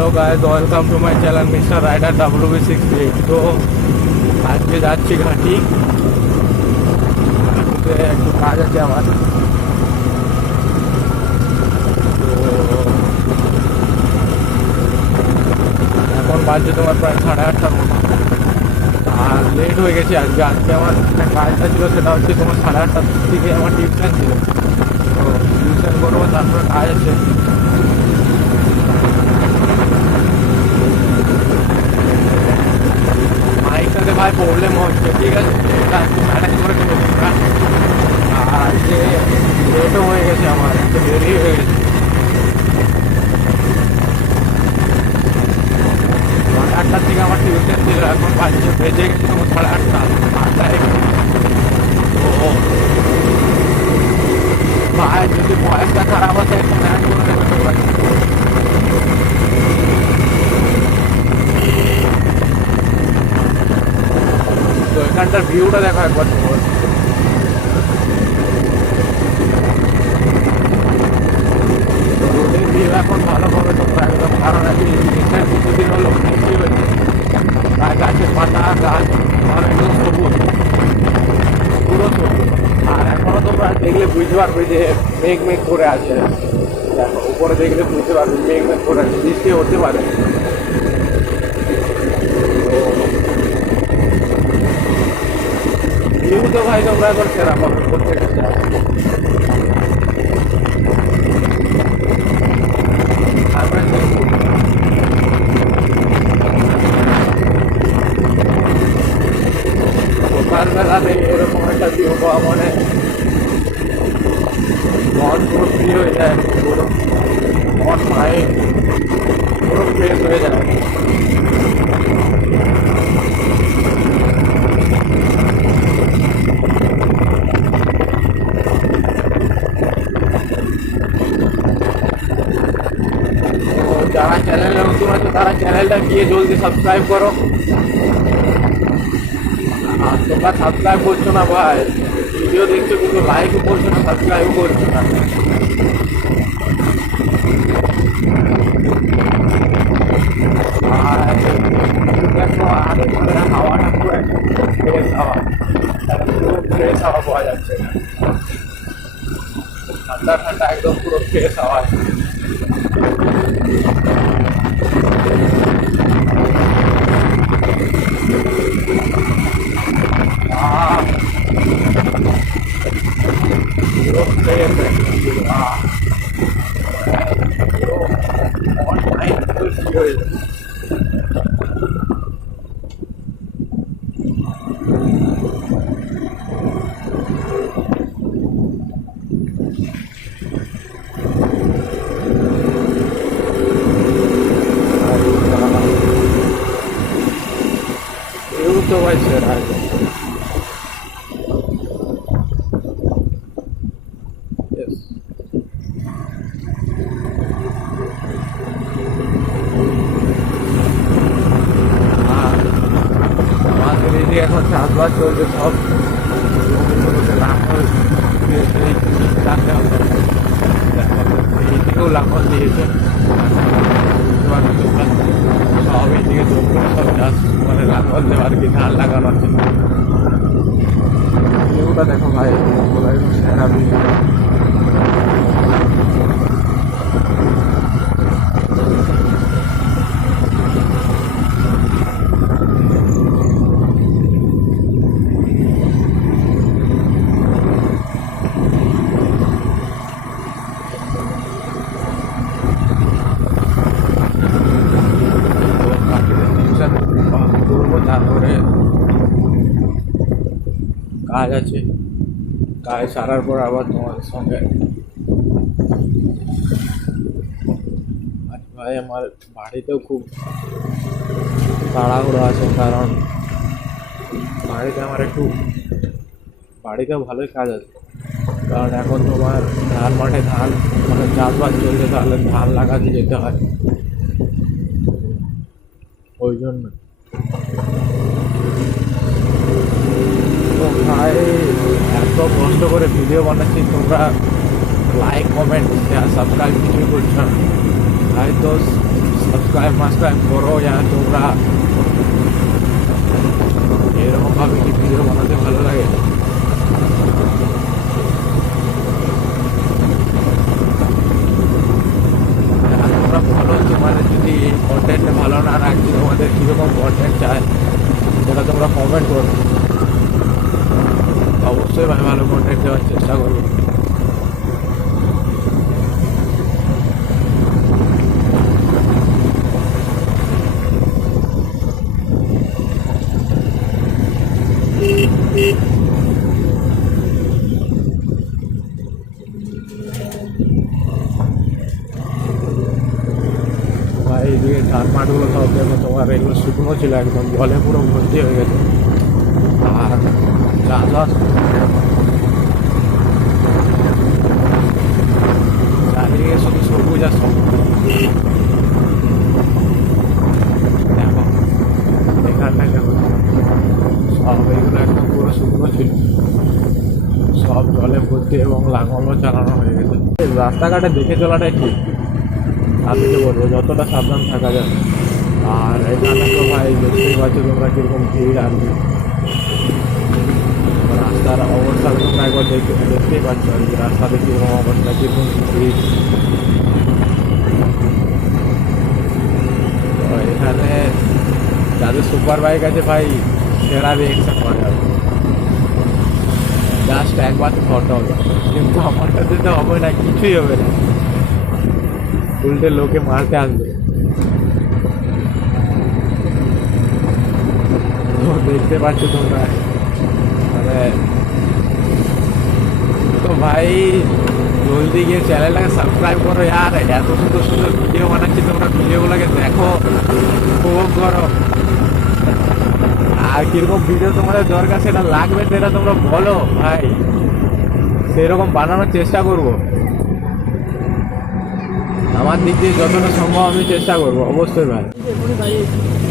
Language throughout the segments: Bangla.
Hello guys, welcome to my channel mister rider WB68। तो আজকে যাচ্ছি ঘাটি, একটু কাজ আছে আমার। তো এখন বাজছে তোমার প্রায় 8:30টার মতো, আর লেট হয়ে গেছে আজকে। আজকে আমার একটা কাজটা ছিল, সেটা হচ্ছে তোমার 8:30টার দিকে আমার টিউশন ছিল। তো টিউশন করবো, তারপরে কাজ আছে। মাইকটাতে ভাই প্রবলেম হচ্ছে, ঠিক আছে, এটা একটু ম্যানেজ করে দেবো তোমরা। আর যে লেটও হয়ে গেছে, আমার একটু দেরি হয়ে গেছে। 8টার থেকে আমার টিউশন ছিল, এখন বেজে গেছে তোমার 8:30, 8টায়। তো ভাই যদি বয়সটা খারাপ আছে একটু ম্যানেজ করে দেবে তোমরা। তো এখানটার ভিউটা দেখো একবার তোমার। রোডের ভিউ এখন ভালো হবে তোমরা একদম, কারণ এখানে কিছুদিন হলো বৃষ্টি হয়েছে, তাই গাছের পাতা গাছ আমার একদম সবুজ, পুরো সবুজ। আর এখনো তোমরা দেখলে বুঝতে পারবে যে মেঘ মেঘ করে আছে। দেখো উপরে দেখলে বুঝতে পারবে মেঘ মেঘ করে আছে, বৃষ্টি হতে পারে। ভিউ তো ভাই তোমরা একবার সেরা পাবে প্রত্যেকটা জায়গায়। সকালবেলাতে এরকম একটা ভিউ পাওয়া মানে মন পুরো ফ্রি হয়ে যায়, পুরো মন মাইন্ড পুরো ফ্রেশ হয়ে যায়। তো যারা চ্যানেলে নতুন আছে তারা চ্যানেলটা গিয়ে জলদি সাবস্ক্রাইব করো। আর তোমরা সাবস্ক্রাইব করছো না ভাই, ভিডিও দেখছো কিন্তু লাইকও করছো না, সাবস্ক্রাইবও করছো না। আর দেখো আর এখানে হাওয়াটা পুরো ফ্রেশ হাওয়া, পুরো ফ্রেশ হাওয়া পাওয়া যাচ্ছে, ঠান্ডা ঠান্ডা একদম পুরো ফ্রেশ হাওয়া। পুরো ফ্রেশ পুরো মন মাইন্ড পুরো ফ্রি হয়ে যায়। એવું તો હોય છે રાજ। Yes. আর আমাদের এদিকে এখন চাষবাস চলছে, সব লাঙল দিয়েছে, চাষে হবে। এইদিকেও লাঙল দিয়েছে, সব এইদিকে সব চাষ মানে লাঙল দেওয়া আর কি, ধান লাগানোর জন্য। ভিউটা দেখো ভাই, সেরা ভিউ। করবো, তারপরে কাজ আছে, কাজ সারার পর আবার তোমাদের সঙ্গে। আজ ভাই আমার বাড়িতেও খুব তাড়াহুড়ো আছে, কারণ বাড়িতে আমার একটু বাড়িতেও ভালোই কাজ আছে। কারণ এখন তোমার ধান মাঠে ধান মানে চাষবাস চলছে, তাহলে ধান লাগাতে যেতে হয়, ওই জন্য। তো ভাই এত কষ্ট করে ভিডিও বানাচ্ছি, তোমরা লাইক কমেন্ট শেয়ার সাবস্ক্রাইব কিছুই করছো না ভাই। তো সাবস্ক্রাইব করো, যেন তোমরা এরকম ভাবে কি ভিডিও বানাতে ভালো লাগে। তোমরা বলো তোমাদের যদি কন্টেন্ট ভালো না রাখছি, তোমাদের কীরকম কন্টেন্ট চায় সেটা তোমরা কমেন্ট করো। অবশ্যই ভাই ভালো কন্টেন্ট দেওয়ার চেষ্টা করবো। ভাই এইদিকে ধান মাঠগুলো সব দেখো, তোমার এগুলো শুকনো ছিল, একদম জলে পুরো ভর্তি হয়ে গেছে। আর চাষবাস চারিদিকে শুধু সবুজ আর সবুজ। দেখো এখানটায় দেখো, সব এইগুলো একদম পুরো শুকনো ছিল, সব জলে ভর্তি এবং লাঙলও চালানো হয়ে গেছে। রাস্তাঘাটে দেখে চলাটাই ঠিক, আমি তো বলবো যতটা সাবধান থাকা যায়। আর এখানে তো ভাই দেখতেই পাচ্ছ তোমরা কীরকম ভিড়, আর রাস্তার অবস্থা তোমরা একবার দেখতেই পাচ্ছ আর কি, রাস্তাতে কীরকম অবস্থা, কীরকম ভিড়। তো এখানে যাদের সুপার বাইক আছে ভাই, সেরা রিয়েকশন পাওয়া যাবে, জাস্ট একবার ফটো হবে। কিন্তু আমার কাছে তো হবে না, কিছুই হবে না, উল্টে লোকে মারতে আসবে। তো দেখতে পাচ্ছ তোমরা, মানে তো ভাই জলদি গিয়ে চ্যানেলটাকে সাবস্ক্রাইব করো यार, এত সুন্দর সুন্দর ভিডিও বানাচ্ছি, তোমরা ভিডিওগুলোকে দেখো, উপভোগ করো। আর কীরকম ভিডিও তোমাদের দরকার সেটা লাগবে সেটা তোমরা বলো ভাই, সেরকম বানানোর চেষ্টা করবো। আমার দিক দিয়ে যতটা সম্ভব আমি চেষ্টা করবো অবশ্যই ভাই।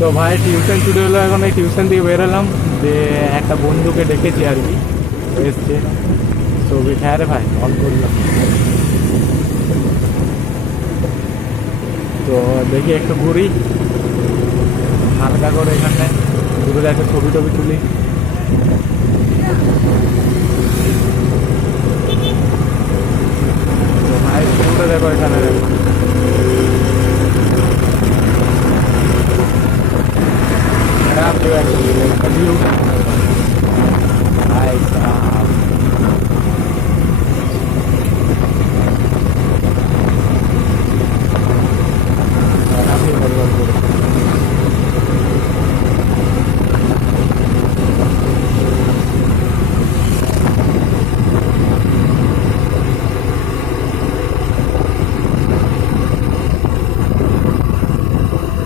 তো ভাই টিউশন ছুটি হলো, এখন এই টিউশন থেকে বেরোলাম, যে একটা বন্ধুকে ডেকেছি আর কি, এসছে ছবি। হ্যাঁ রে ভাই, অন করলাম। তো দেখি একটু ঘুরি হালকা করে, এখানটায় ঘুরে একটা ছবি টবি তুলি। তো ভাই ছবিটা দেখো, এখানে দেখো व्यू भाई साहब।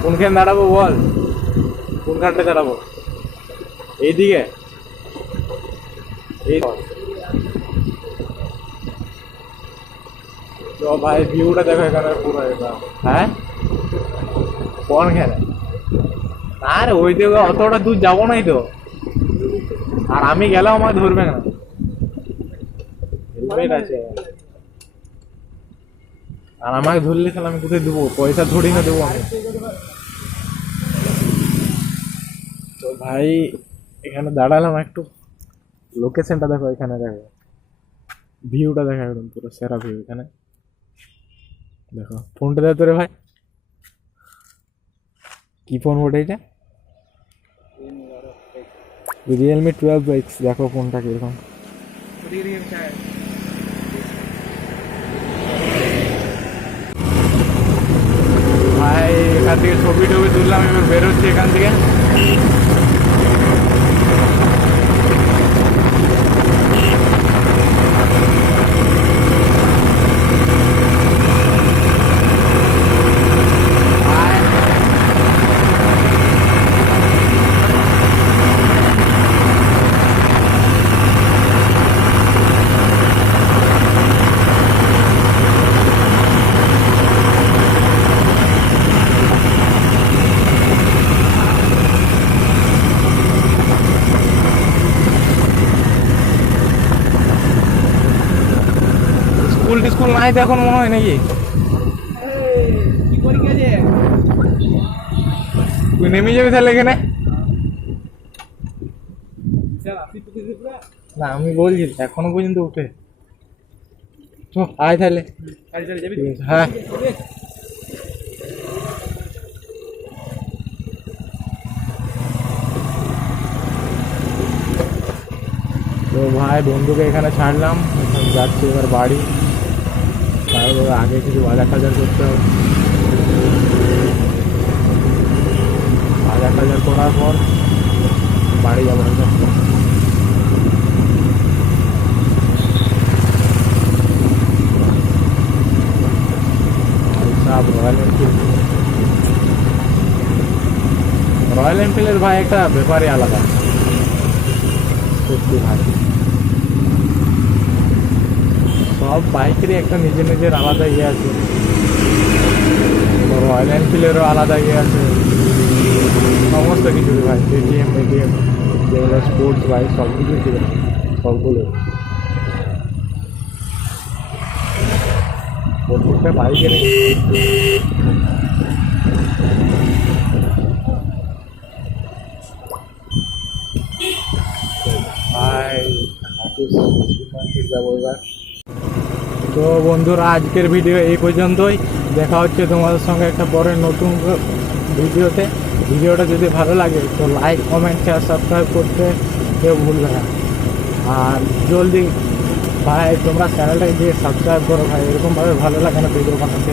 কোনখানে দাঁড়াবো বল, কোনখানটা দাঁড়াবো? এইদিকে, এই তো ভাই ভিউটা দেখো এখানে পুরো এটা। হ্যাঁ কোনখানে? আর ওই দিকে অতটা দূর যাবো নাই তো, আর আমি গেলেও আমাকে ধরবে না, হেলমেট আছে। আর আমাকে ধরলে তাহলে আমি কোথায় দেবো, পয়সা ধরি না দেবো আমি। তো ভাই এখানে দাঁড়ালাম একটু, লোকেশনটা দেখো, এখানে দেখো ভিউটা দেখো, একদম পুরো সেরা ভিউ। এখানে দেখো ফোনটা দেখো তোরে ভাই, কি ফোন ওটা? এটা রিয়েলমি 12X। দেখো ফোনটা কিরকম, ভাই এখান থেকে ছবি টবি তুললাম, এবার বেরোচ্ছি এখান থেকে। স্কুল টিস্কুল নাই তো এখন মনে হয় নাকি? তুই নেমে যাবি তাহলে এখানে? না আমি বলছি এখনো পর্যন্ত উঠে তো আয় তাহলে। ঠিক আছে, হ্যাঁ। তো ভাই বন্ধুকে এখানে ছাড়লাম, এখন যাচ্ছি এবার বাড়ি। তারপর আগে কিছু বাজার টাজার করতে হবে, বাজার টাজার করার পর বাড়ি যাবো। রয়্যাল এনফিল্ড, রয়্যাল এনফিল্ডের ভাই একটা ব্যাপারই আলাদা সত্যি ভাই। সব বাইকেরই একটা নিজের নিজের আলাদা ইয়ে আছে, রয়্যাল এনফিল্ডেরও আলাদা ইয়ে আছে, সমস্ত কিছুই ভাই। কেটিএম এটিএম যেগুলো স্পোর্টস বাইক সব কিছু ছিল, সবগুলো প্রত্যেকটা বাইকের ভাই যাবো এবার। তো বন্ধুরা আজকের ভিডিও এই পর্যন্তই, দেখা হচ্ছে তোমাদের সঙ্গে একটা পরের নতুন ভিডিওতে। ভিডিওটা যদি ভালো লাগে তো লাইক কমেন্ট শেয়ার সাবস্ক্রাইব করতে কেউ ভুলবে না। আর জলদি ভাই তোমরা চ্যানেলটাকে গিয়ে সাবস্ক্রাইব করো ভাই, এরকমভাবে ভালো লাগে না ভিডিও বানাতে।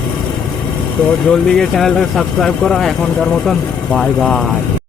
তো জলদি গিয়ে চ্যানেলটাকে সাবস্ক্রাইব করো এখনকার মতন। Bye bye.